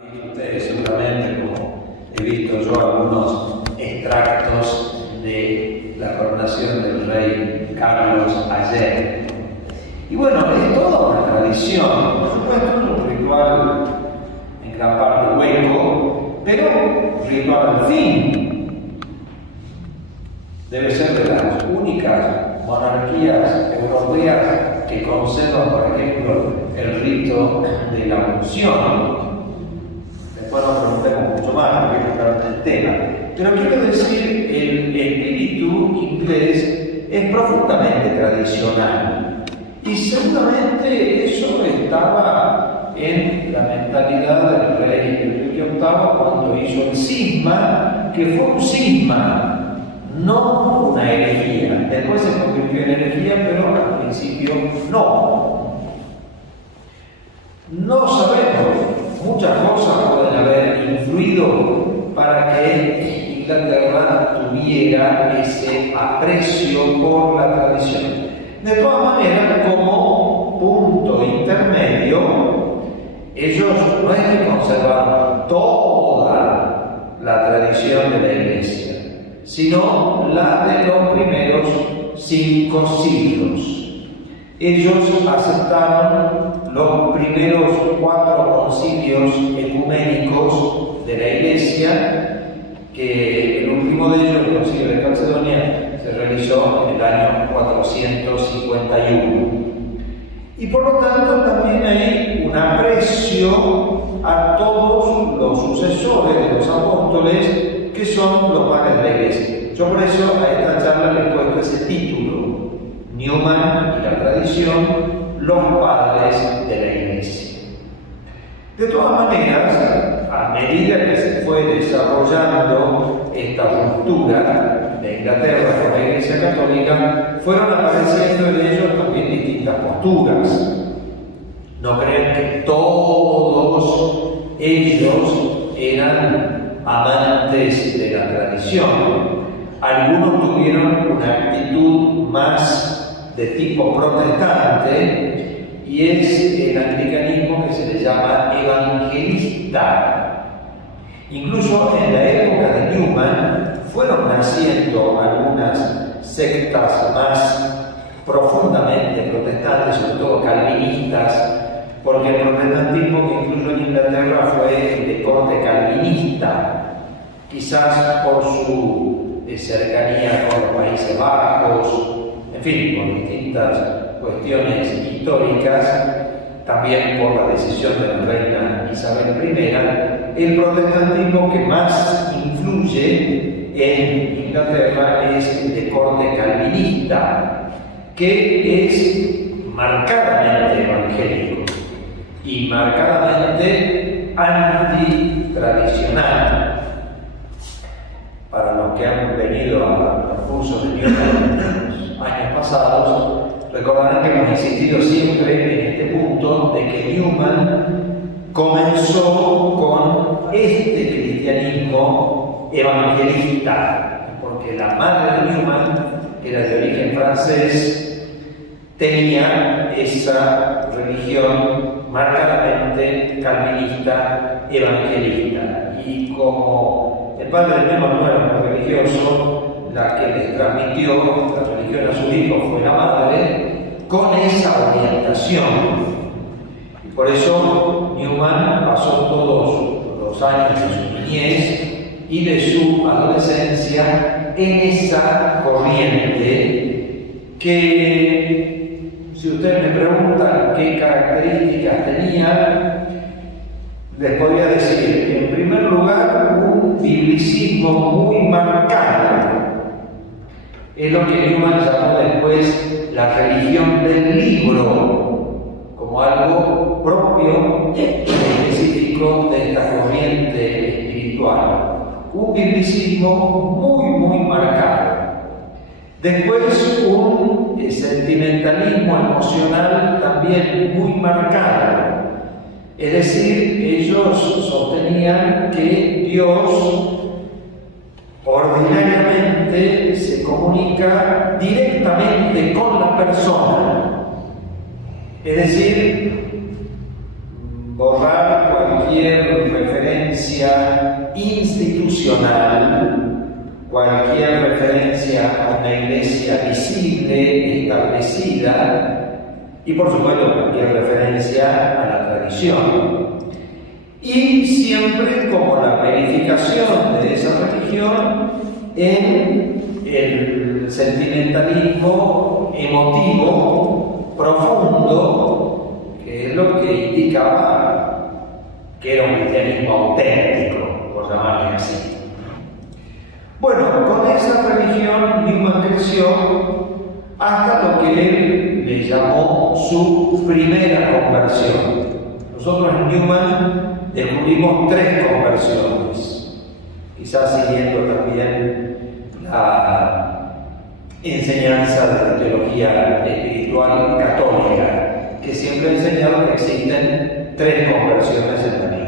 Ustedes seguramente, como he visto yo algunos extractos de la coronación del rey Carlos ayer. Y bueno, es toda una tradición, por supuesto, un ritual en gran parte hueco, pero ritual al fin. Debe ser de las únicas monarquías europeas que conservan, por ejemplo, el rito de la unción. Después nos preguntemos mucho más, porque es claro el tema. Pero quiero decir, el espíritu inglés es profundamente tradicional. Y seguramente eso estaba en la mentalidad del rey Enrique VIII cuando hizo el cisma, que fue un cisma, no una herejía. Después se convirtió en herejía, pero al principio no. No sabemos. Muchas cosas pueden haber influido para que Inglaterra tuviera ese aprecio por la tradición. De todas maneras, como punto intermedio, ellos no es que conservaron toda la tradición de la Iglesia, sino la de los primeros 5 siglos. Ellos aceptaron los primeros 4 concilios ecuménicos de la Iglesia, que el último de ellos, el concilio de Calcedonia, se realizó en el año 451. Y por lo tanto también hay un aprecio a todos los sucesores de los apóstoles que son los padres de la Iglesia. Yo por eso a esta charla le he puesto ese título: Newman y la tradición, los padres de la Iglesia. De todas maneras, a medida que se fue desarrollando esta ruptura de Inglaterra con la Iglesia Católica, fueron apareciendo en ellos también distintas posturas. No crean que todos ellos eran amantes de la tradición. Algunos tuvieron una actitud más de tipo protestante, y es el anglicanismo que se le llama evangelista. Incluso en la época de Newman fueron naciendo algunas sectas más profundamente protestantes, sobre todo calvinistas, porque el protestantismo que incluso en Inglaterra fue de corte calvinista, quizás por su cercanía con los Países Bajos, en fin, por distintas cuestiones históricas, también por la decisión de la reina Isabel I, el protestantismo que más influye en Inglaterra es el de corte calvinista, que es marcadamente evangélico y marcadamente antitradicional. Para los que han venido a los cursos de Newman años pasados, recordarán que hemos insistido siempre en este punto de que Newman comenzó con este cristianismo evangelista, porque la madre de Newman, que era de origen francés, tenía esa religión marcadamente calvinista evangelista, y como el padre de Newman no era muy religioso, la que les transmitió la religión a su hijo fue la madre, con esa orientación. Y por eso Newman pasó todos los años de su niñez y de su adolescencia en esa corriente que, si ustedes me preguntan qué características tenía, les podría decir, en primer lugar, un biblicismo muy marcado. Es lo que Newman llamó después la religión del libro, como algo propio y específico de esta corriente espiritual. Un biblicismo muy marcado. Después un sentimentalismo emocional también muy marcado. Es decir, ellos sostenían que Dios ordinariamente se comunica directamente con la persona. Es decir, borrar cualquier referencia referencia institucional, cualquier referencia a una iglesia visible, establecida, y por supuesto cualquier referencia a la tradición. Y siempre como la verificación de esa religión en el sentimentalismo emotivo profundo, que es lo que indicaba que era un cristianismo auténtico, por llamarle así. Bueno, con esa religión Newman creció hasta lo que él le llamó su primera conversión. Nosotros en Newman descubrimos 3 conversiones, quizás siguiendo también la enseñanza de la teología espiritual católica, que siempre ha enseñado que existen 3 conversiones en la vida.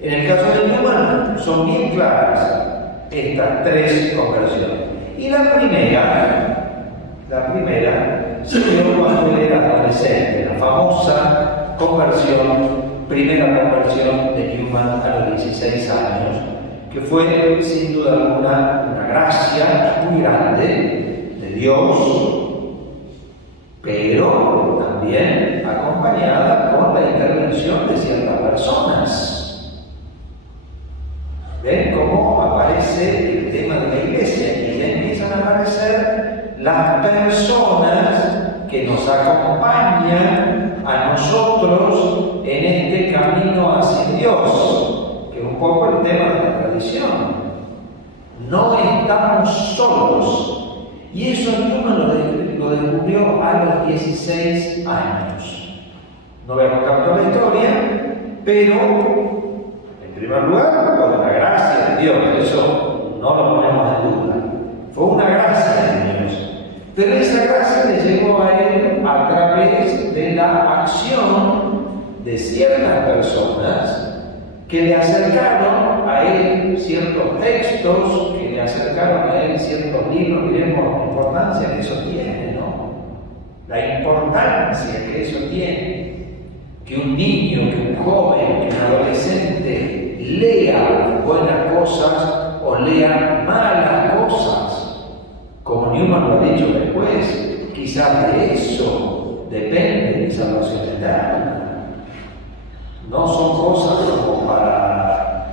En el caso de Newman son bien claras estas 3 conversiones. Y la primera se dio cuando él era adolescente, la famosa primera conversión de Newman a los 16 años, que fue sin duda alguna una gracia muy grande de Dios, pero también acompañada con la intervención de ciertas personas. ¿Ven cómo aparece el tema de la iglesia? Y ya empiezan a aparecer las personas que nos acompañan a nosotros en este camino hacia Dios, que es un poco el tema de la tradición. No estamos solos. Y eso Newman lo descubrió a los 16 años. No voy a contar toda la historia, pero en primer lugar, por la gracia de Dios, eso no lo ponemos en duda. Fue una gracia de Dios. Pero esa gracia le llegó a él a través de la acción de ciertas personas que le acercaron a él ciertos textos, que le acercaron a él ciertos libros. Miremos la importancia que eso tiene, ¿no? La importancia que eso tiene. Que un niño, que un joven, que un adolescente lea buenas cosas o lea malas cosas. Como Newman lo ha dicho después, quizás de eso depende mi salvación eterna. No son cosas como para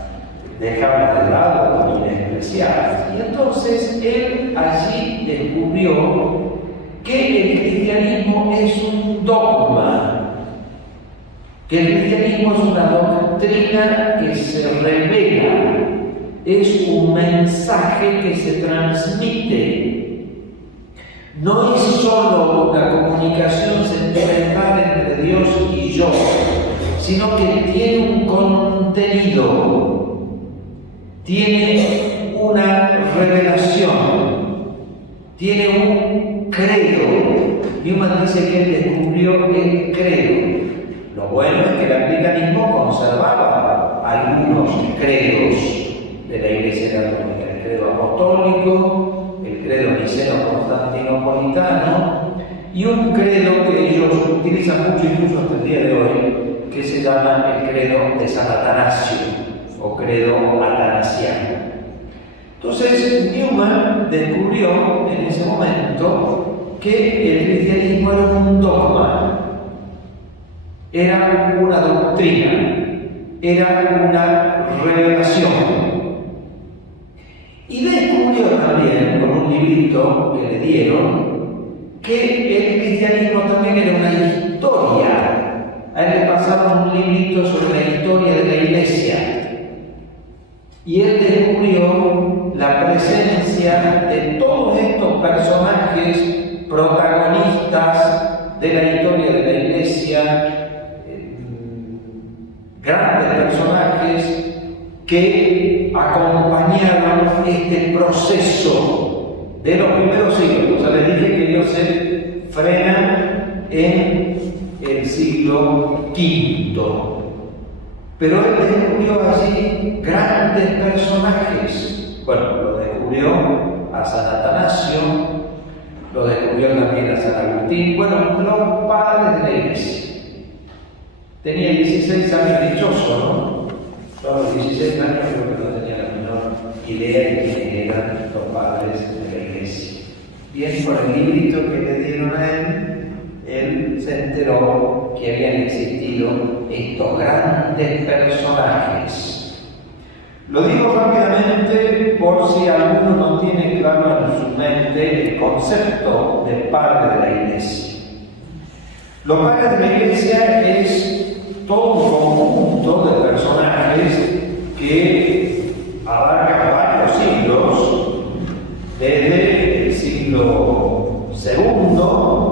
dejarlas de lado como inespeciales. Y entonces él allí descubrió que el cristianismo es un dogma, que el cristianismo es una doctrina que se revela, es un mensaje que se transmite. No es solo una comunicación sentimental entre Dios y yo, sino que tiene un contenido, tiene una revelación, tiene un credo. Newman dice que él descubrió el credo. Lo bueno es que el anglicanismo conservaba algunos credos de la Iglesia Católica: el credo apostólico, el credo niceno-constantinopolitano y un credo que ellos utilizan mucho incluso hasta el día de hoy, que se llama el credo de San Atanasio o credo atanasiano. Entonces Newman descubrió en ese momento que el cristianismo era un dogma, era una doctrina, era una revelación. Y descubrió también, con un librito que le dieron, que el cristianismo también era una historia. A él le pasaron un librito sobre la historia de la iglesia. Y él descubrió la presencia de todos estos personajes protagonistas de la historia de la iglesia, grandes personajes que acompañaron este proceso de los primeros siglos. O sea, les dije que Dios se frena en el siglo V. Pero él descubrió allí grandes personajes. Bueno, lo descubrió a San Atanasio, lo descubrió también a San Agustín, bueno, los padres de la iglesia. Tenía 16 años, dichoso, ¿no? Yo a los 16 años creo que no tenía la menor idea de quiénes eran los padres de la iglesia. Bien por el librito que le dieron a él se enteró que habían existido estos grandes personajes. Lo digo rápidamente por si alguno no tiene claro en su mente el concepto de padre de la iglesia. Los padres de la iglesia es todo un conjunto de personajes que abarcan varios siglos, desde el siglo II,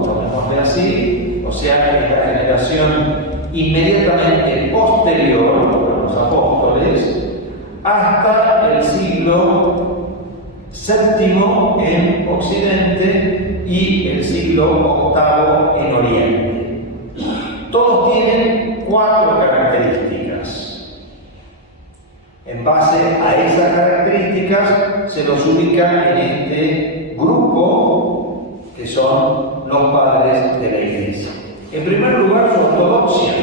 llamémosle así, o sea, la generación inmediatamente posterior a los apóstoles, hasta el siglo VII en Occidente y el siglo VIII en Oriente. Todos tienen 4 características. En base a esas características se los ubica en este grupo que son los padres de la iglesia. En primer lugar, su ortodoxia,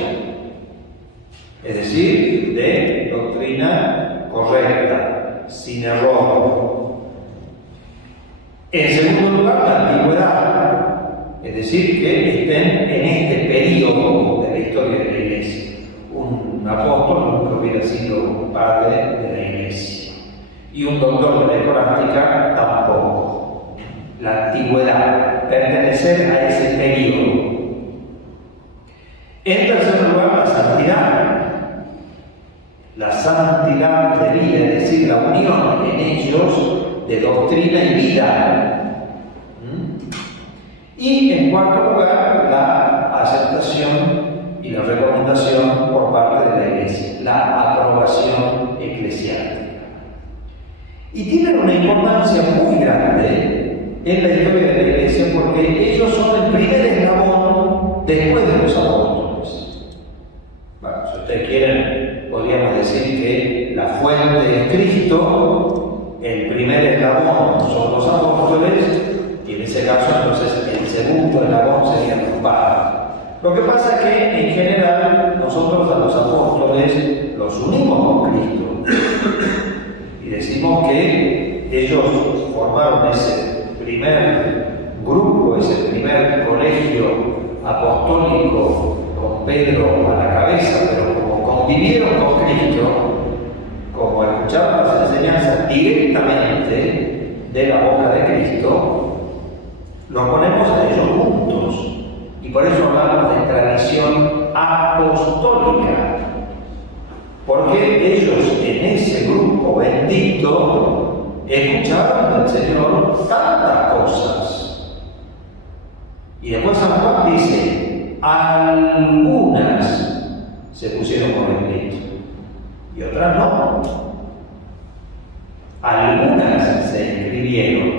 es decir, de doctrina correcta, sin error. En segundo lugar, la antigüedad, es decir, que estén en este periodo de la historia de la iglesia. Un apóstol nunca hubiera sido un padre de la iglesia, y un doctor de la escolástica tampoco. La antigüedad, pertenecer a ese periodo. En tercer lugar, la santidad. La santidad de vida, es decir, la unión en ellos de doctrina y vida. Y en cuarto lugar, la aceptación y la recomendación por parte de la iglesia, la aprobación eclesiástica. Y tienen una importancia muy grande en la historia de la iglesia porque ellos son el primer eslabón después de los apóstoles. Bueno, si ustedes quieren, podríamos decir que la fuente es Cristo, el primer eslabón son los apóstoles, y en ese caso entonces el segundo eslabón serían los padres. Lo que pasa es que en general nosotros a los apóstoles los unimos con Cristo y decimos que ellos formaron ese primer grupo, ese primer colegio apostólico con Pedro a la cabeza, pero como convivieron con Cristo, como escucharon las enseñanzas directamente de la boca de Cristo, los ponemos a ellos juntos. Y por eso hablamos de tradición apostólica, porque ellos en ese grupo bendito escucharon del Señor tantas cosas. Y después San Juan dice, algunas se pusieron por escrito y otras no. Algunas se escribieron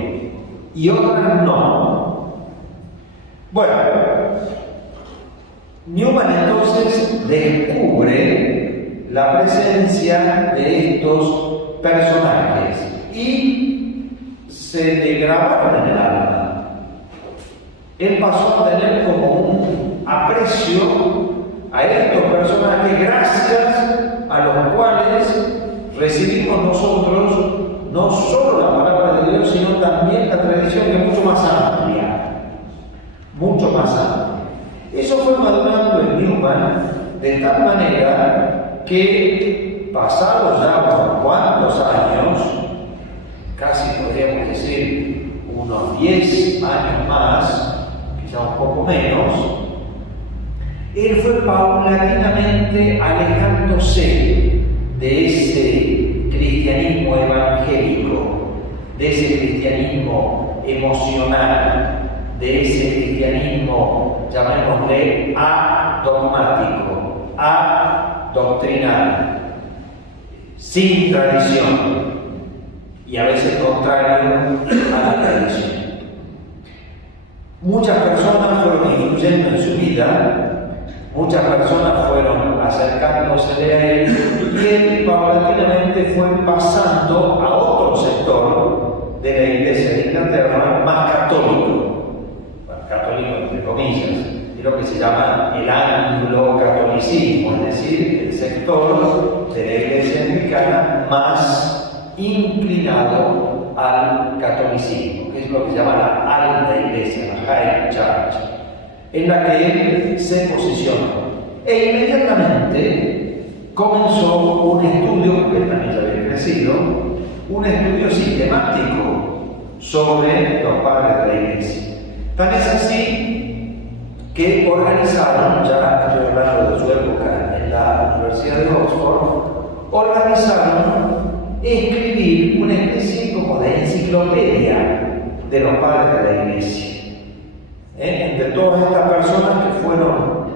y otras no. Bueno, Newman entonces descubre la presencia de estos personajes y se le grabaron en el alma. Él pasó a tener como un aprecio a estos personajes gracias a los cuales recibimos nosotros no solo la palabra de Dios, sino también la tradición que es mucho más amplia. Mucho más amplia. Eso fue madurando en Newman de tal manera que pasados ya unos cuantos años, casi podríamos decir unos 10 años más, quizá un poco menos, él fue paulatinamente alejándose de ese cristianismo evangélico, de ese cristianismo emocional, de ese cristianismo, llamémosle adogmático, adoctrinal, sin tradición y a veces contrario a la tradición. Muchas personas fueron influyendo en su vida, muchas personas fueron acercándose a él y él paulatinamente fue pasando a otro sector de la Iglesia de Inglaterra más católico. Católico entre comillas, y lo que se llama el anglo-catolicismo, es decir, el sector de la Iglesia anglicana más inclinado al catolicismo, que es lo que se llama la alta iglesia, la High Church, en la que él se posicionó. E inmediatamente comenzó un estudio, que también ya había crecido, un estudio sistemático sobre los padres de la Iglesia. Tan es así que organizaron, ya estoy hablando de su época en la Universidad de Oxford, organizaron escribir una especie como de enciclopedia de los padres de la Iglesia. Entre todas estas personas que fueron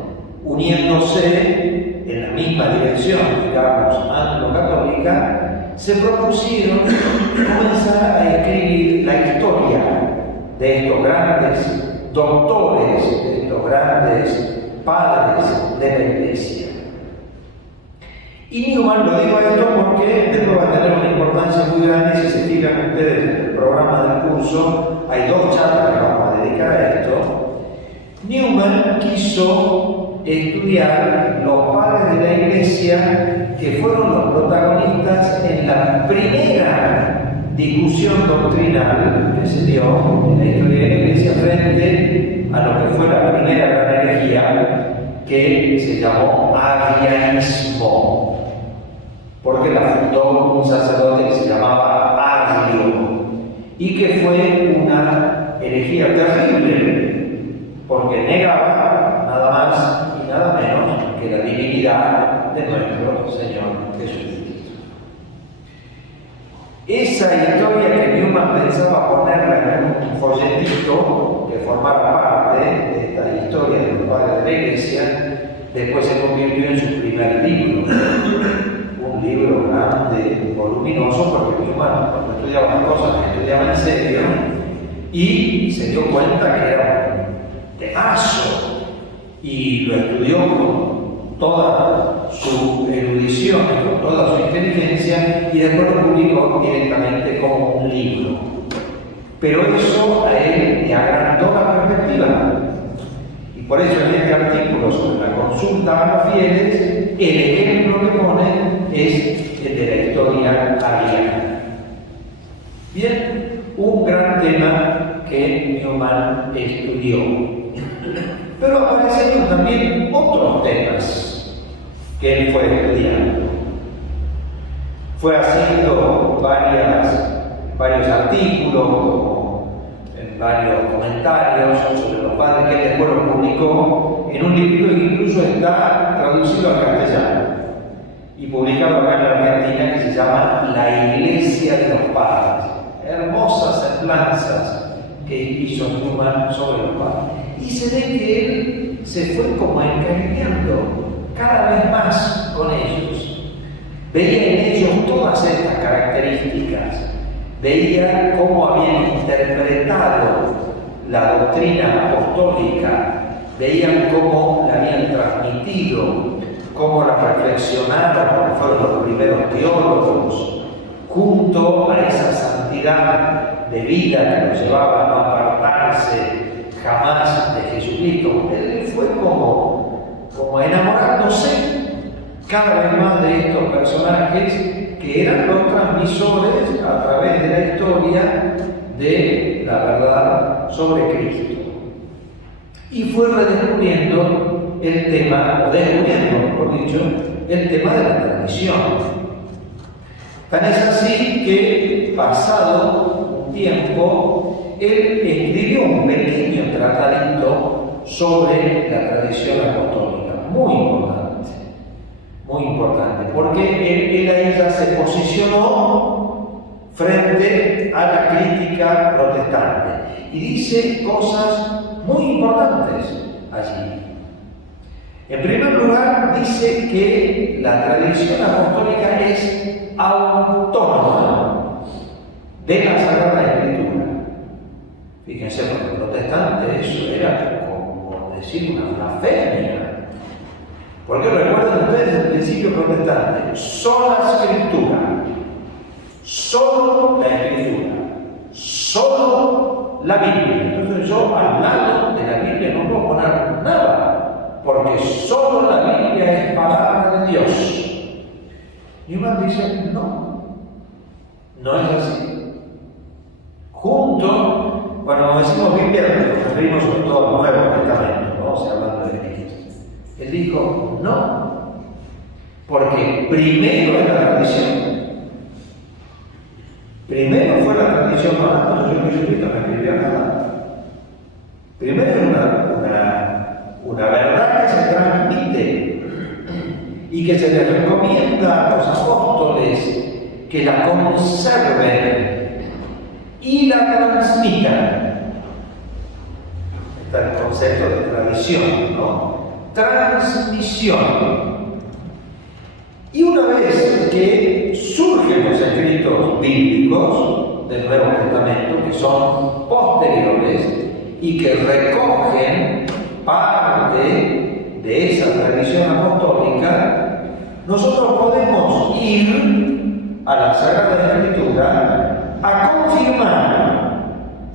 uniéndose en la misma dirección, digamos, anglo-católica, se propusieron comenzar a escribir la historia de estos grandes doctores, de estos grandes padres de la Iglesia. Y Newman, lo digo esto porque después va a tener una importancia muy grande. Si se fijan ustedes en el programa del curso, hay 2 charlas que vamos a dedicar a esto. Newman quiso estudiar los padres de la Iglesia que fueron los protagonistas en la primera discusión doctrinal que se dio en la historia de la Iglesia frente a lo que fue la primera gran herejía, que se llamó arrianismo, porque la fundó un sacerdote que se llamaba Arrio, y que fue una herejía terrible, porque negaba nada más y nada menos que la divinidad de nuestro Señor Jesucristo. Esa historia que Newman pensaba ponerla en un folletito que formara parte de esta historia de los padres de la Iglesia, después se convirtió en su primer libro. Un libro grande, voluminoso, porque Newman, cuando estudiaba las cosas, estudiaba en serio, y se dio cuenta que era un temazo, y lo estudió con toda su erudición y con toda su inteligencia, y después lo publicó directamente como un libro. Pero eso a él le agrandó la perspectiva. Y por eso en este artículo sobre la consulta a los fieles, el ejemplo que pone es el de la historia ariana. Bien, un gran tema que Newman estudió. Pero aparecieron también otros temas que él fue estudiando. Fue haciendo varios artículos, en varios comentarios sobre los padres, que después lo publicó en un libro que incluso está traducido al castellano y publicado acá en la Argentina, que se llama La Iglesia de los Padres. Hermosas semblanzas que hizo Newman sobre los padres. Y se ve que él se fue como encariñando cada vez más con ellos. Veía en ellos todas estas características. Veía cómo habían interpretado la doctrina apostólica. Veían cómo la habían transmitido, cómo la reflexionaron, porque fueron los primeros teólogos, junto a esa santidad de vida que los llevaba a no apartarse jamás de Jesucristo. Él fue como enamorándose cada vez más de estos personajes que eran los transmisores a través de la historia de la verdad sobre Cristo. Y fue redescubriendo el tema, o descubriendo, mejor dicho, el tema de la tradición. Tan es así que, pasado un tiempo, él escribió un pequeño tratadito sobre la tradición apostólica, muy importante, porque él ahí ya se posicionó frente a la crítica protestante y dice cosas muy importantes allí. En primer lugar, dice que la tradición apostólica es autónoma de la Sagrada Escritura. Fíjense, para los protestantes eso era como decir una blasfemia. Porque recuerden ustedes el principio protestante: sola Escritura, solo la Escritura, solo la Biblia. Entonces yo al lado de la Biblia no puedo poner nada. porque solo la Biblia es palabra de Dios. Newman dice, no es así. Cuando decimos Biblia, nos referimos sobre todo al Nuevo Testamento, ¿no? O sea, hablando de Cristo. Él dijo, no, porque primero es la tradición. Primero fue la tradición, no, Señor Jesucristo no escribió nada. Primero es una verdad que se transmite y que se les recomienda a los apóstoles que la conserven y la transmitan. Está el concepto de tradición, ¿no? Transmisión. Y una vez que surgen los escritos bíblicos del Nuevo Testamento, que son posteriores y que recogen parte de esa tradición apostólica, nosotros podemos ir a la Sagrada Escritura a confirmar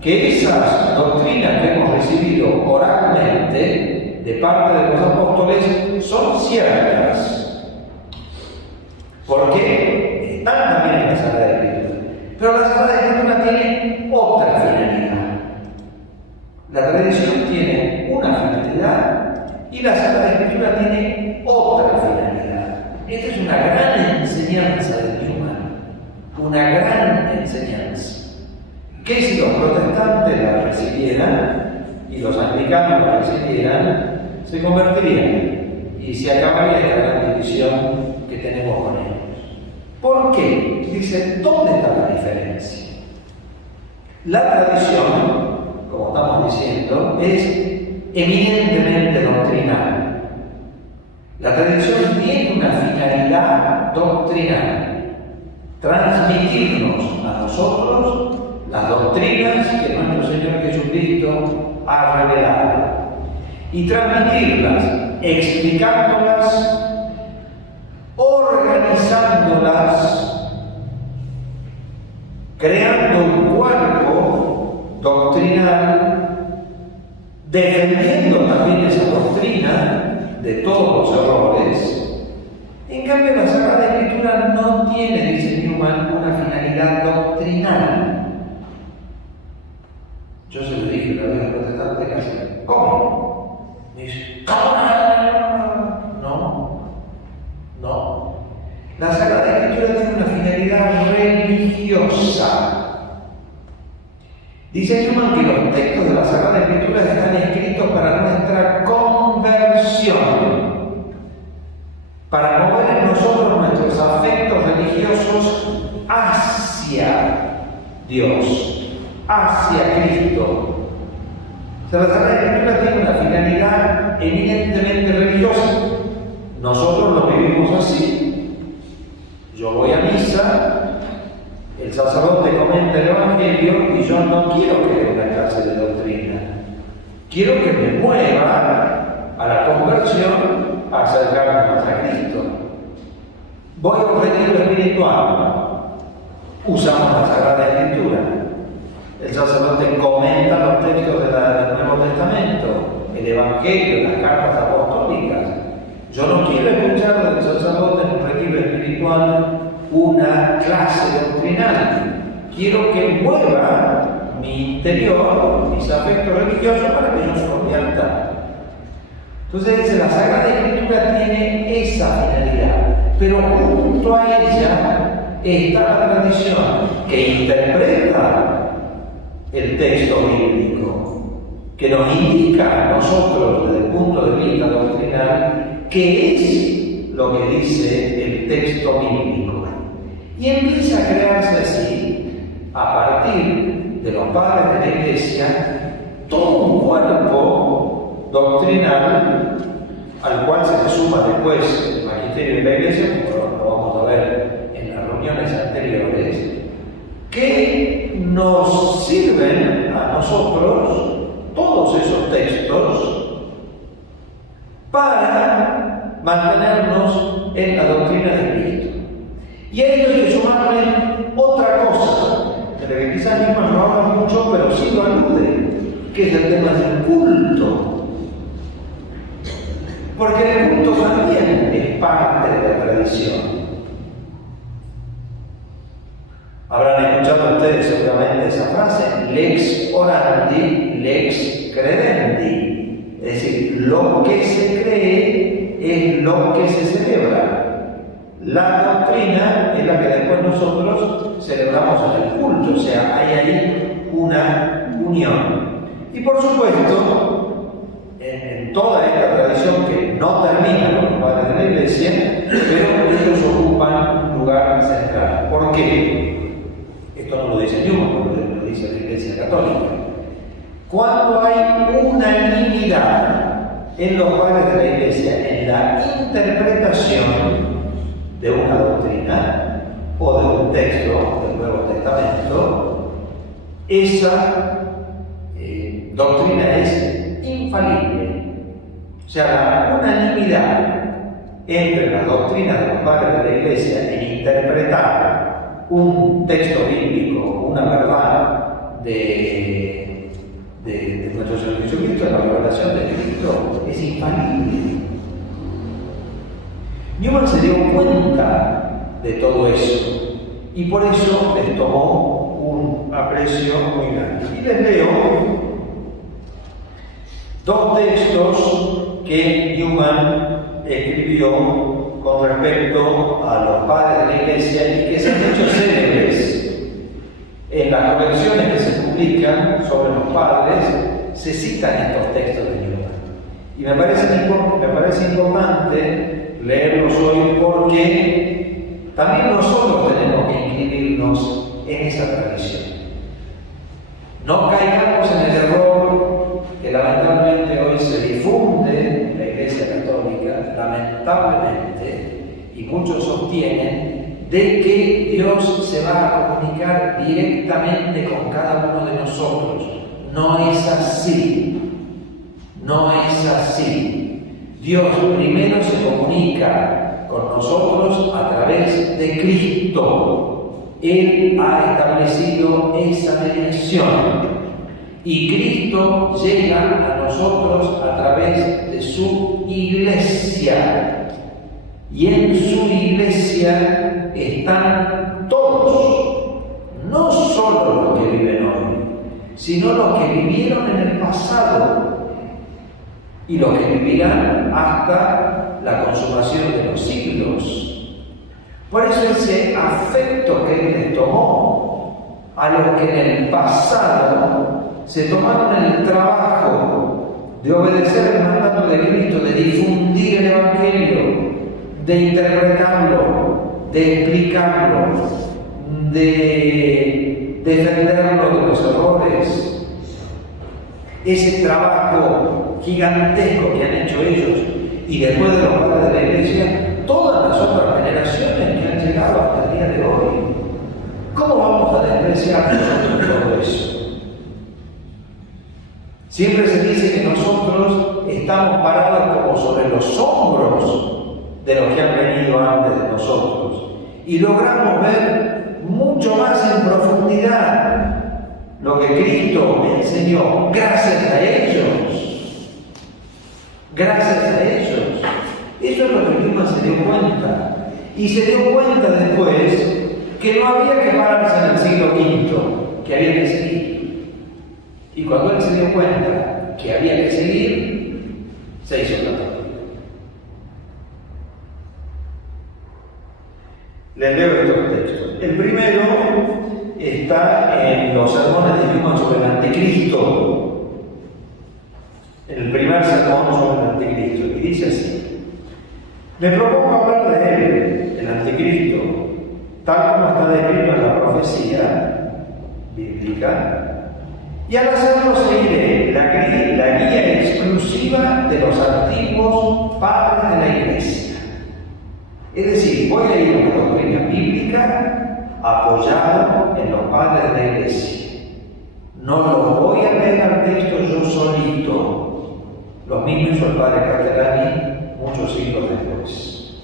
que esas doctrinas que hemos recibido oralmente de parte de los apóstoles son ciertas. Porque están también en la Sagrada Escritura. Pero la Sagrada Escritura tiene otra finalidad. La tradición tiene una finalidad y la Sagrada Escritura tiene otra finalidad. Esta es una gran enseñanza de Newman. Una gran enseñanza. Que si los protestantes la recibieran y los anglicanos la recibieran, se convertirían y se acabaría esta gran división que tenemos con ellos. ¿Por qué? Dice, ¿dónde está la diferencia? La tradición, como estamos diciendo, es eminentemente doctrinal. La tradición tiene una finalidad doctrinal: transmitirnos a nosotros las doctrinas que nuestro Señor Jesucristo ha revelado y transmitirlas explicándolas, organizándolas, creando un cuerpo doctrinal, defendiendo también esa doctrina de todos los errores. En cambio, la Sagrada Escritura no tiene, dice Newman, una finalidad doctrinal. Yo se lo dije una vez al protestante casi, ¿cómo? Me dice, no. La Sagrada Escritura tiene una finalidad religiosa. Dice Newman que los textos de la Sagrada Escritura están escritos para nuestra conversión, para mover en nosotros nuestros afectos religiosos hacia Dios, hacia Cristo. O sea, la Sagrada Escritura tiene una finalidad eminentemente religiosa. Nosotros lo vivimos así. Yo voy a misa, el sacerdote comenta el Evangelio y yo no quiero que dé una clase de doctrina. Quiero que me mueva a la conversión, a acercarme más a Cristo. Voy a un retiro espiritual. Usamos la Sagrada Escritura. El sacerdote comenta los textos del Nuevo Testamento, el Evangelio, las cartas apostólicas. Yo no quiero escuchar del sacerdote en un retiro espiritual una clase doctrinal. Quiero que mueva mi interior, mis afectos religiosos para que yo me convierta. Entonces dice, la Sagrada Escritura tiene esa finalidad, pero junto a ella está la tradición que interpreta el texto bíblico, que nos indica a nosotros desde el punto de vista doctrinal qué es lo que dice el texto bíblico. Y empieza a crearse así, a partir de los padres de la Iglesia, todo un cuerpo doctrinal al cual se le suma después el magisterio de la Iglesia, como lo vamos a ver en las reuniones anteriores, que nos sirven a nosotros todos esos textos para mantenernos en la doctrina de Cristo. Y a ello hay que sumarle otra cosa, de la que quizás mismo no habla mucho, pero sí lo alude, que es el tema del culto. Porque el culto también es parte de la tradición. Habrán escuchado ustedes seguramente esa frase, lex orandi, lex credendi. Es decir, lo que se cree es lo que se celebra. La doctrina es la que después nosotros celebramos en el culto, o sea, hay ahí una unión. Y por supuesto, en toda esta tradición que no termina con los padres de la Iglesia, pero ellos ocupan un lugar central. ¿Por qué? Esto no lo dice Newman, lo dice la Iglesia Católica. Cuando hay unanimidad en los padres de la Iglesia en la interpretación de una doctrina o de un texto del Nuevo Testamento, esa doctrina es infalible. O sea, la unanimidad entre la doctrina de los padres de la Iglesia en interpretar un texto bíblico, una verdad de nuestro Señor Jesucristo, de la revelación de Cristo, es infalible. Newman se dio cuenta de todo eso y por eso les tomó un aprecio muy grande. Y les leo dos textos que Newman escribió con respecto a los padres de la Iglesia y que se han hecho célebres. En las colecciones que se publican sobre los padres se citan estos textos de Newman. Y me parece importante leerlos hoy porque también nosotros tenemos que inscribirnos en esa tradición. No caigamos en el error que lamentablemente hoy se difunde en la Iglesia Católica, lamentablemente, y muchos sostienen, de que Dios se va a comunicar directamente con cada uno de nosotros. No es así. No es así. Dios primero se comunica con nosotros a través de Cristo. Él ha establecido esa mediación. Y Cristo llega a nosotros a través de su iglesia. Y en su iglesia están todos, no solo los que viven hoy, sino los que vivieron en el pasado y los que vivirán hasta la consumación de los siglos. Por eso ese afecto que Él les tomó a los que en el pasado se tomaron el trabajo de obedecer el mandato de Cristo, de difundir el Evangelio, de interpretarlo, de explicarlo, de defenderlo de los errores. Ese trabajo gigantesco que han hecho ellos y después de los padres de la Iglesia, todas las otras generaciones que han llegado hasta el día de hoy. ¿Cómo vamos a despreciar todo eso? Siempre se dice que nosotros estamos parados como sobre los hombros de los que han venido antes de nosotros y logramos ver mucho más en profundidad lo que Cristo enseñó gracias a ellos. Gracias a ellos. Eso es lo que Newman se dio cuenta. Y se dio cuenta después que no había que pararse en el siglo V, que había que seguir. Y cuando él se dio cuenta que había que seguir, se hizo católico. Les leo estos textos. El primero está en los sermones de Newman sobre el anticristo. El primer sermón sobre el anticristo. Y dice así: le propongo hablar de él, el anticristo, tal como está descrito en la profecía bíblica, y al hacerlo seguiré la guía exclusiva de los antiguos padres de la Iglesia. Es decir, voy a ir a una doctrina bíblica apoyado en los padres de la Iglesia. No lo voy a leer al texto yo solito. Lo mismo hizo el padre Castellani muchos siglos después.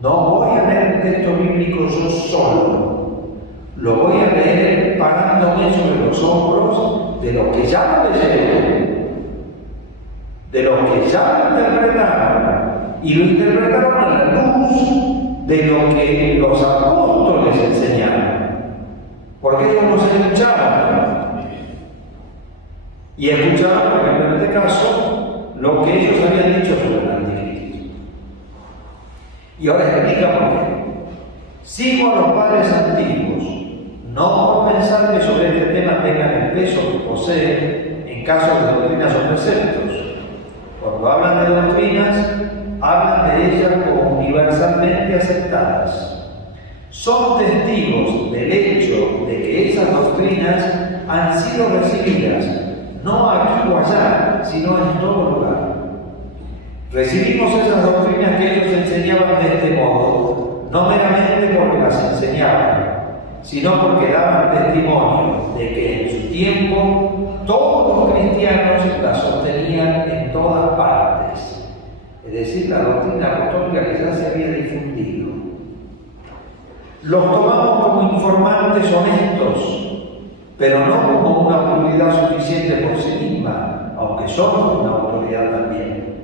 No voy a leer el texto bíblico yo solo. Lo voy a leer parándome sobre los hombros de los que ya lo leyeron, de los que ya lo interpretaron, y lo interpretaron a la luz de lo que los apóstoles enseñaron, porque ellos no se escuchaban. Y escuchaban, por ejemplo, en este caso, lo que ellos habían dicho sobre el anticristo. Y ahora explica por qué. Sigo a los padres antiguos, no por pensar que sobre este tema tengan el peso que poseen en caso de doctrinas o preceptos. Cuando hablan de doctrinas, hablan de ellas como universalmente aceptadas. Son testigos del hecho de que esas doctrinas han sido recibidas, no aquí o allá, sino en todo lugar. Recibimos esas doctrinas que ellos enseñaban de este modo, no meramente porque las enseñaban, sino porque daban testimonio de que en su tiempo todos los cristianos las sostenían en todas partes, es decir, la doctrina apostólica que ya se había difundido. Los tomamos como informantes honestos, pero no como una autoridad suficiente por sí misma, aunque son una autoridad también.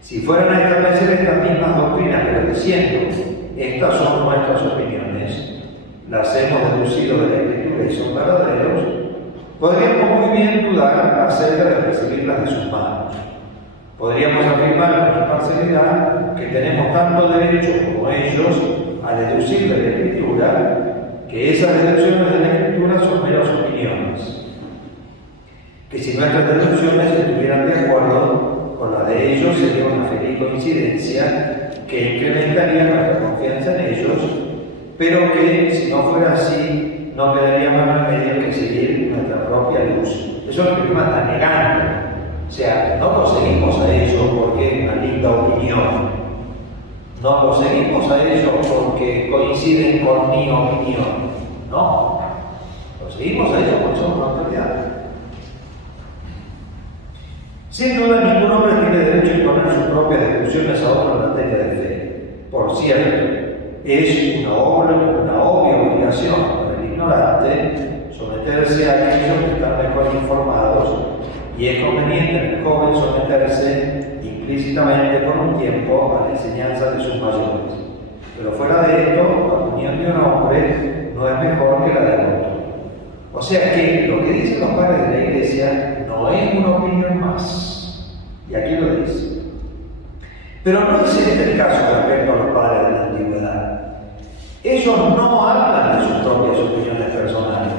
Si fueran a establecer estas mismas doctrinas, pero diciendo, estas son nuestras opiniones, las hemos deducido de la Escritura y son verdaderos, podríamos muy bien dudar acerca de recibirlas de sus manos. Podríamos afirmar con parcialidad que tenemos tanto derecho como ellos a deducir de la Escritura, que esas deducciones de la Escritura son meras opiniones. Que si nuestras deducciones estuvieran de acuerdo con la de ellos, sería una feliz coincidencia que incrementaría nuestra confianza en ellos, pero que si no fuera así, no quedaría más remedio que seguir nuestra propia luz. Eso es lo que Clima está negando. O sea, no lo seguimos a ellos porque es una linda opinión. No lo seguimos a ellos porque coinciden con mi opinión. No. Lo seguimos a ellos porque son una autoridad. Sin duda, ningún hombre tiene derecho a imponer sus propias discusiones a otro en materia de fe. Por cierto, es una obvia obligación para el ignorante someterse a aquellos que están mejor informados, y es conveniente en el joven someterse implícitamente por un tiempo a la enseñanza de sus mayores. Pero fuera de esto, la opinión de un hombre no es mejor que la de otro. O sea que lo que dicen los padres de la Iglesia no es una opinión más. Y aquí lo dice. Pero no es este el caso respecto a los padres de la antigüedad. Ellos no hablan de sus propias opiniones personales.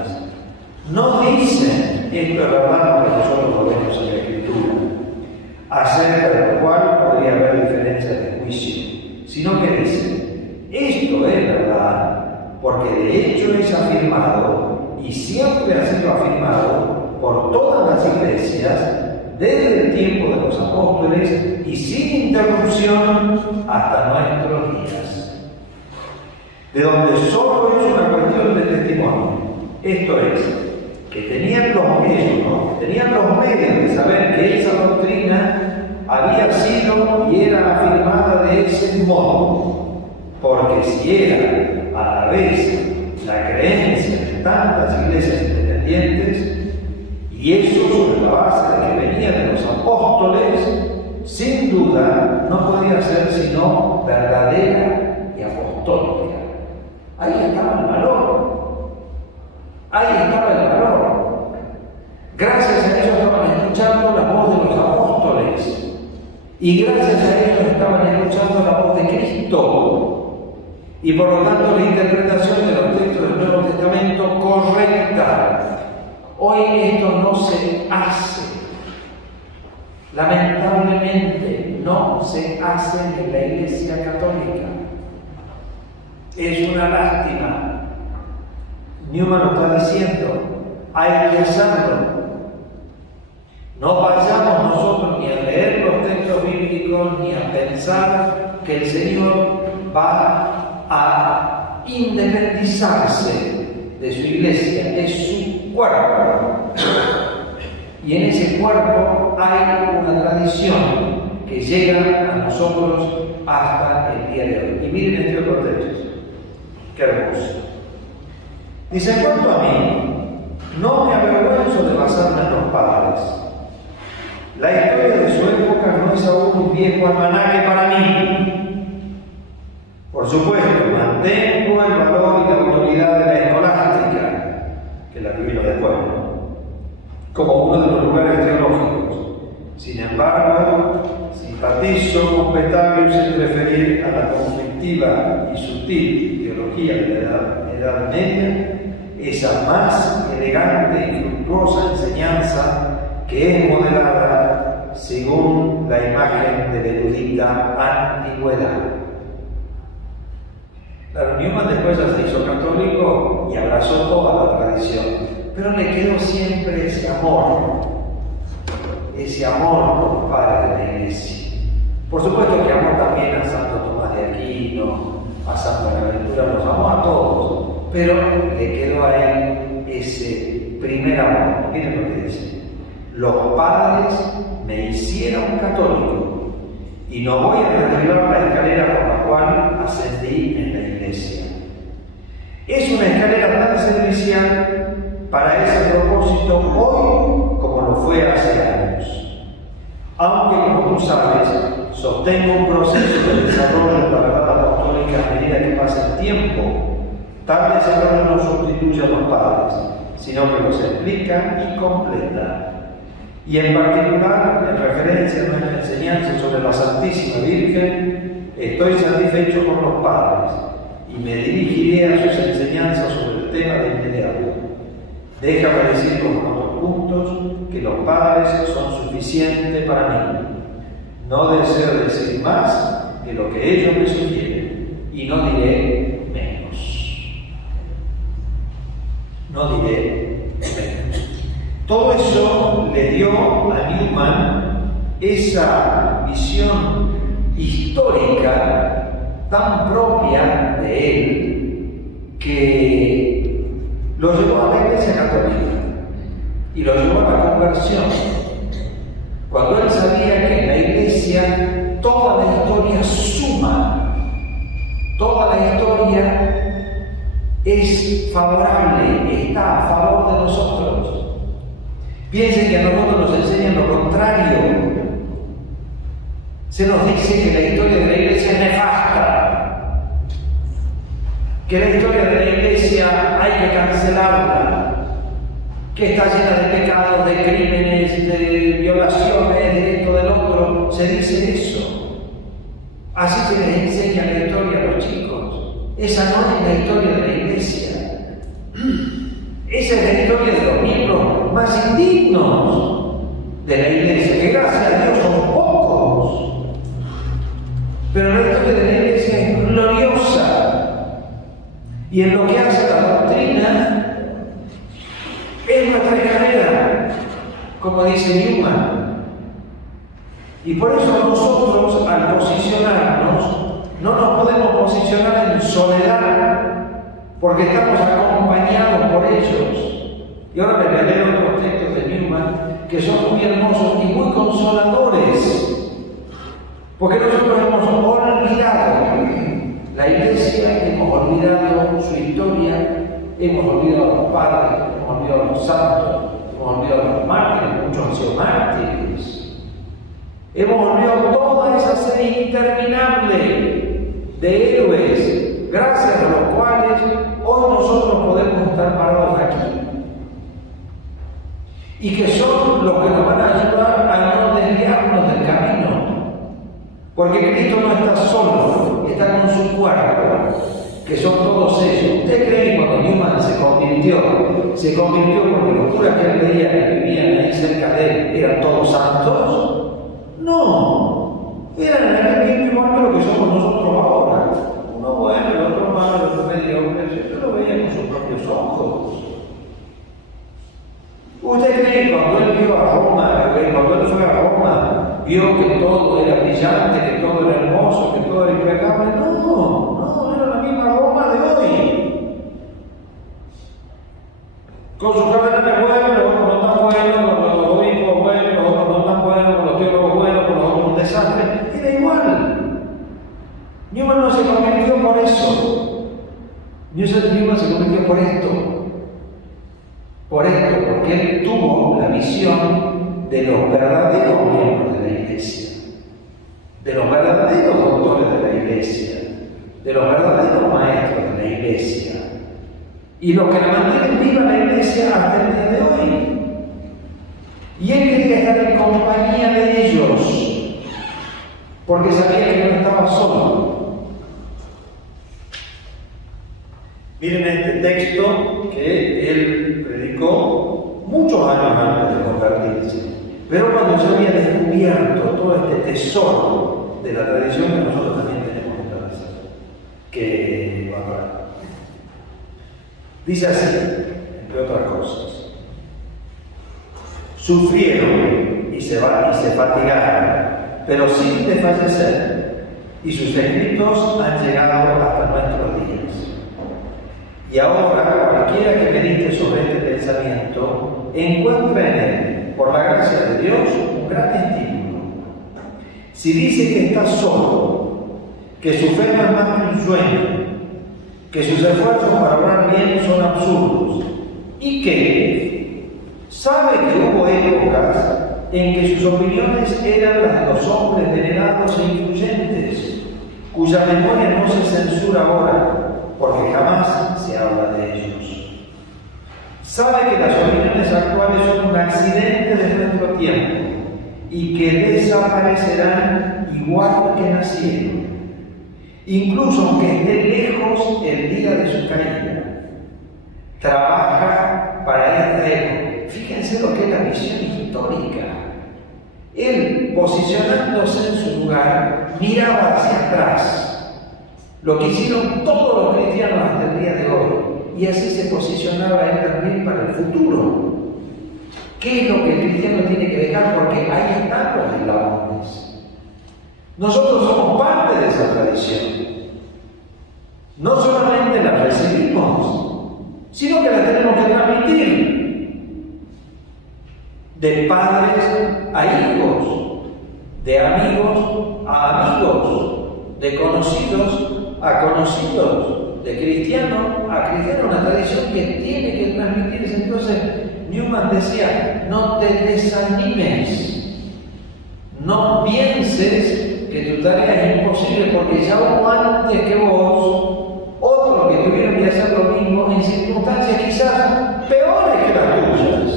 No dicen, esto es verdad porque nosotros lo vemos en la Escritura, acerca de lo cual podría haber diferencias de juicio, sino que dicen, esto es verdad porque de hecho es afirmado y siempre ha sido afirmado por todas las iglesias desde el tiempo de los apóstoles y sin interrupción hasta nuestros días. De donde solo es una cuestión de testimonio. Esto es, que tenían los medios de saber que esa doctrina había sido y era afirmada de ese modo. Porque si era a la vez la creencia de tantas iglesias independientes, y eso sobre la base de que venía de los apóstoles, sin duda no podía ser sino verdadera y apostólica. Ahí estaba el valor. Ahí estaba el valor. Gracias a ellos estaban escuchando la voz de los apóstoles. Y gracias a ellos estaban escuchando la voz de Cristo. Y por lo tanto la interpretación de los textos del Nuevo Testamento correcta. Hoy esto no se hace. Lamentablemente no se hace en la Iglesia Católica. Es una lástima. Newman lo está diciendo. Hay que hacerlo. No vayamos nosotros ni a leer los textos bíblicos ni a pensar que el Señor va a independizarse de su iglesia, es su cuerpo. Y en ese cuerpo hay una tradición que llega a nosotros hasta el día de hoy. Y miren este otro texto. Qué hermoso. Dice, en cuanto a mí, no me avergüenzo de basarme en los padres, La historia de su época no es aún un viejo almanaque para mí. Por supuesto, mantengo el valor y la autoridad de la escolástica, que es la que vino después, como uno de los lugares teológicos. Sin embargo, simpatizo con Petavius en referir a la conflictiva y sutil teología de la Edad Media, esa más elegante y fructuosa enseñanza que es modelada según la imagen de la erudita antigüedad. Claro, Newman después ya se hizo católico y abrazó toda la tradición, pero le quedó siempre ese amor por los padres de la Iglesia. Por supuesto que amó también a Santo Tomás de Aquino, a Santa Buenaventura, los amó a todos, pero le quedó a él ese primer amor. Miren lo que dice: los padres me hicieron católico y no voy a derribar la escalera por la cual ascendí en la Iglesia. Es una escalera tan servicial para ese propósito hoy como lo fue hace años. Aunque, como tú sabes, sostengo un proceso de desarrollo para la edad apostólica a medida que pasa el tiempo, tal vez ahora no sustituye a los padres, sino que los explica y completa. Y en particular, en referencia a nuestra enseñanza sobre la Santísima Virgen, estoy satisfecho con los padres y me dirigiré a sus enseñanzas sobre el tema de inmediato. Déjame decir con otros puntos que los padres son suficientes para mí. No deseo decir más que lo que ellos me sugieren y no diré menos. No diré menos. Todo eso le dio a Newman esa visión histórica tan propia de él que lo llevó a la Iglesia Católica y lo llevó a la conversión. Cuando él sabía que en la Iglesia toda la historia suma, toda la historia es favorable, está a favor de nosotros. Piensen que a nosotros nos enseñan lo contrario. Se nos dice que la historia de la Iglesia es nefasta, que la historia de la Iglesia hay que cancelarla, que está llena de pecados, de crímenes, de violaciones, de esto, del otro. Se dice eso. Así que les enseña la historia a los chicos. Esa no es la historia de la Iglesia. Esa es la historia de los miembros más indignos de la Iglesia, que gracias a Dios son pocos. Pero la historia de la Iglesia es gloriosa. Y en lo que hace la doctrina, es nuestra escalera, como dice Newman. Y por eso nosotros, al posicionarnos, no nos podemos posicionar en soledad, porque estamos acompañados por ellos. Y ahora les voy a leer otros textos de Newman que son muy hermosos y muy consoladores, porque nosotros hemos olvidado la Iglesia, hemos olvidado su historia, hemos olvidado a los padres, hemos olvidado a los santos, hemos olvidado a los mártires, muchos han sido mártires. Hemos olvidado toda esa serie interminable de héroes, gracias a los cuales hoy nosotros podemos estar parados aquí. Y que son los que nos van a ayudar a no desviarnos del camino. Porque Cristo no está solo, está con su cuerpo, que son todos ellos. ¿Usted cree que cuando Newman se convirtió porque los curas que él veía que vivían ahí cerca de él eran todos santos? No, eran en aquel tiempo igual que lo que somos nosotros ahora. Uno bueno, el otro malo, el otro mediocre. Yo lo veía con sus propios ojos. ¿Usted cree que cuando él vio a Roma, cuando él fue a Roma, vio que todo era brillante, que todo era hermoso, que todo era impecable? No, era la misma Roma de hoy. Con sus cardenales buenos, los otros no tan buenos, con los obispos buenos, los otros no tan buenos, con los teólogos buenos, con los otros un desastre. Era igual. Newman no se convirtió por eso. Newman se convirtió por esto. Porque él tuvo la visión de los verdaderos miembros de la Iglesia, de los verdaderos doctores de la Iglesia, de los verdaderos maestros de la Iglesia, y los que la mantienen viva la Iglesia hasta el día de hoy. Y él quería estar en compañía de ellos, porque sabía que no estaba solo. Miren este texto que él predicó muchos años antes de convertirse, pero cuando ya había descubierto todo este tesoro de la tradición que nosotros también tenemos en la mesa, que va a hablar. Dice así, entre otras cosas: sufrieron y se fatigaron, pero sin desfallecer, y sus escritos han llegado hasta nuestros días. Y ahora cualquiera que medite sobre este pensamiento encuentra en él, por la gracia de Dios, un gran estímulo. Si dice que está solo, que su fe no es más que un sueño, que sus esfuerzos para obrar bien son absurdos, y que sabe que hubo épocas en que sus opiniones eran las de los hombres venerados e influyentes, cuya memoria no se censura ahora, porque jamás se habla de ellos. Sabe que las opiniones actuales son un accidente de nuestro tiempo y que desaparecerán igual que nacieron, incluso aunque esté lejos el día de su caída. Trabaja para esta época. Fíjense lo que es la visión histórica. Él, posicionándose en su lugar, miraba hacia atrás, lo que hicieron todos los cristianos hasta el día de hoy, y así se posicionaba él también para el futuro. ¿Qué es lo que el cristiano tiene que dejar? Porque ahí están los eslabones. Nosotros somos parte de esa tradición. No solamente la recibimos, sino que la tenemos que transmitir. De padres a hijos, de amigos a amigos, de conocidos a conocidos, de cristiano a cristiano, una tradición que tiene que transmitirse. Entonces, Newman decía: no te desanimes, no pienses que tu tarea es imposible, porque ya hubo antes que vos otros que tuvieron que hacer lo mismo en circunstancias quizás peores que las tuyas,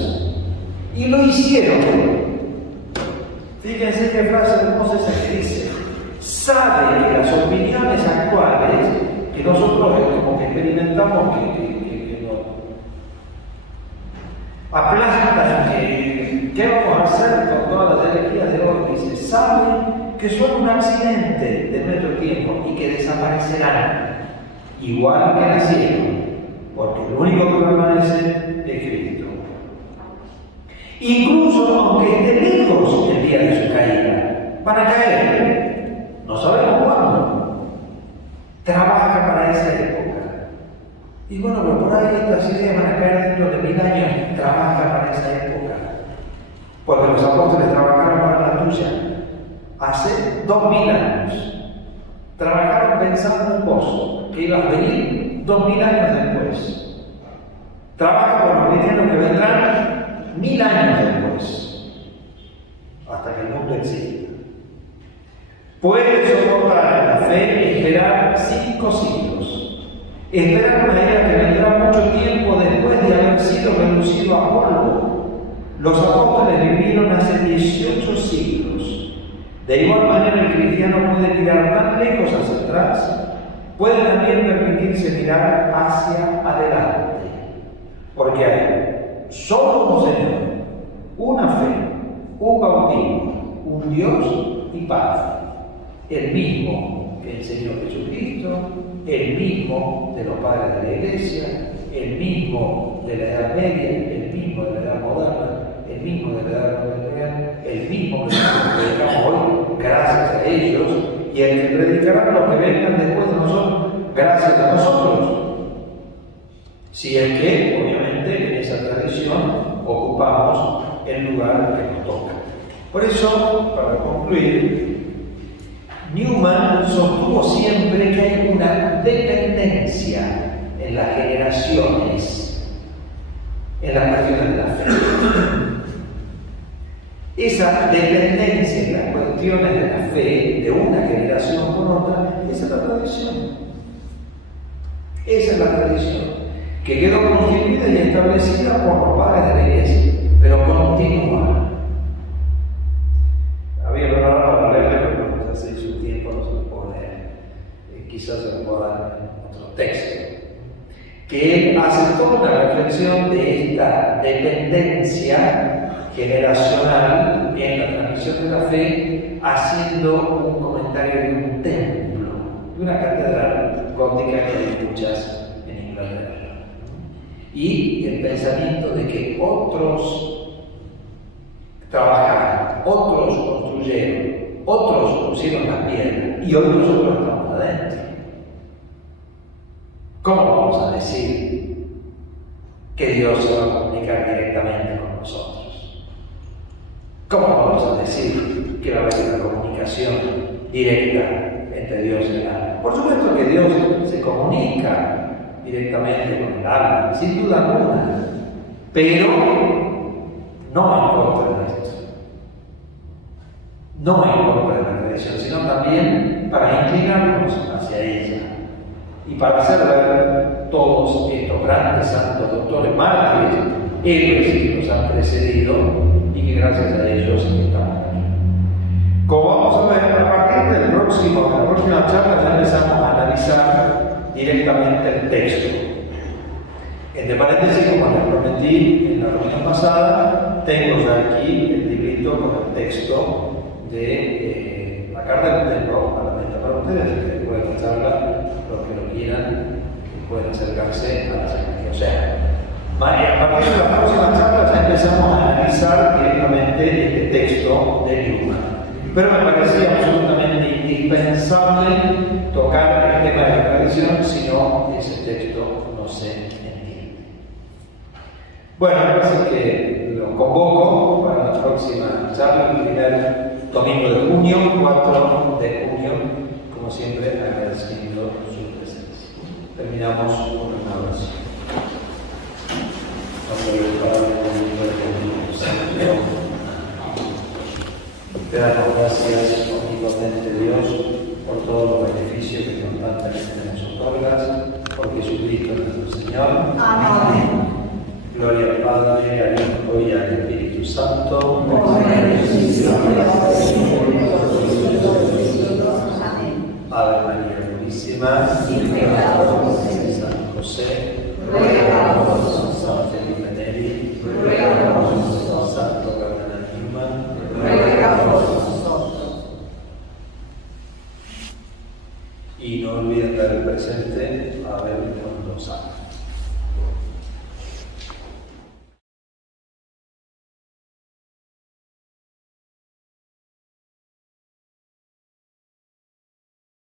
y lo hicieron. Fíjense qué frase hermosa esa que dice: sabe que las opiniones actuales que nosotros como que experimentamos que no aplastan, ¿qué vamos a hacer con todas las energías de hoy? Dice: sabe que son un accidente de nuestro tiempo y que desaparecerán igual que nacieron, porque lo único que permanece es Cristo. Incluso aunque esté lejos el día de su caída, van a caer, no sabemos cuándo. Trabaja para esa época. Y bueno, pero por ahí estas ideas van a caer dentro de 1000 años. Trabaja para esa época, porque los apóstoles trabajaron para la tuya hace 2000 años. Trabajaron pensando en vos, que ibas a venir 2000 años después. Trabaja por los cristianos que vendrán 1000 años después, hasta que el mundo exista. Puede soportar en la fe esperar 5 siglos, esperar una era que vendrá mucho tiempo después de haber sido reducido a polvo. Los apóstoles vivieron hace 18 siglos. De igual manera, el cristiano puede mirar tan lejos hacia atrás, puede también permitirse mirar hacia adelante, porque hay solo un Señor, una fe, un bautismo, un Dios y Padre, el mismo que el Señor Jesucristo, el mismo de los padres de la Iglesia, el mismo de la Edad Media, el mismo de la Edad Moderna, el mismo de la Edad Contemporánea, el mismo que predicamos hoy, gracias a ellos, y el que predicarán los que vengan después de nosotros, gracias a nosotros. Si es que, obviamente, en esa tradición ocupamos el lugar que nos toca. Por eso, para concluir, Newman sostuvo siempre que hay una dependencia en las generaciones, en las cuestiones de la fe. Esa dependencia en las cuestiones de la fe de una generación con otra, esa es la tradición. Esa es la tradición, que quedó constituida y establecida por los padres de la Iglesia, pero continúa. Había preparado para leerle, pero hace su tiempo no se lo puedo leer. Quizás se lo pueda dar en otro texto. Que él hace toda una reflexión de esta dependencia generacional en la transmisión de la fe, haciendo un comentario de un templo, de una catedral gótica que hay muchas en Inglaterra. Y el pensamiento de que otros trabajaron, otros construyeron, otros pusieron la piedra y hoy nosotros estamos adentro. ¿Cómo vamos a decir que Dios se va a comunicar directamente con nosotros? ¿Cómo vamos a decir que va a haber una comunicación directa entre Dios y el alma? Por supuesto que Dios se comunica directamente con el alma, sin duda alguna, pero no en contra de esto. No en contra de la tradición, sino también para inclinarnos hacia ella. Y para hacer ver todos estos grandes santos, doctores, mártires, héroes que nos han precedido y que gracias a ellos estamos aquí. Como vamos a ver, a partir de la próxima charla ya empezamos a analizar directamente el texto. Entre paréntesis, como les prometí en la reunión pasada, tengo ya aquí el librito con el texto de la carta del templo a la venta para ustedes, que después de la charla, los que lo quieran, pueden acercarse a la secretaría. O sea, a partir de la próxima charla ya empezamos a analizar directamente este texto de Newman. Pero me parecía absolutamente indispensable tocar el tema de la tradición, si no, ese texto no se entiende. Bueno, así que los convoco para la próxima charla, el primer domingo de junio, 4 de junio, como siempre, agradeciendo su presencia. Terminamos con una oración. Te damos gracias, omnipotente Dios, por todos los beneficios que constantemente nos otorgas, por Jesucristo nuestro Señor. Amén. Gloria al Padre, al Hijo y al Espíritu Santo. Ave María Purísima, San José, ruega por nosotros. San Felipe Neri, ruega por nosotros. Santo Cardenal Newman, ruega por nosotros. Y no olviden dar el presente a ver cuando salga.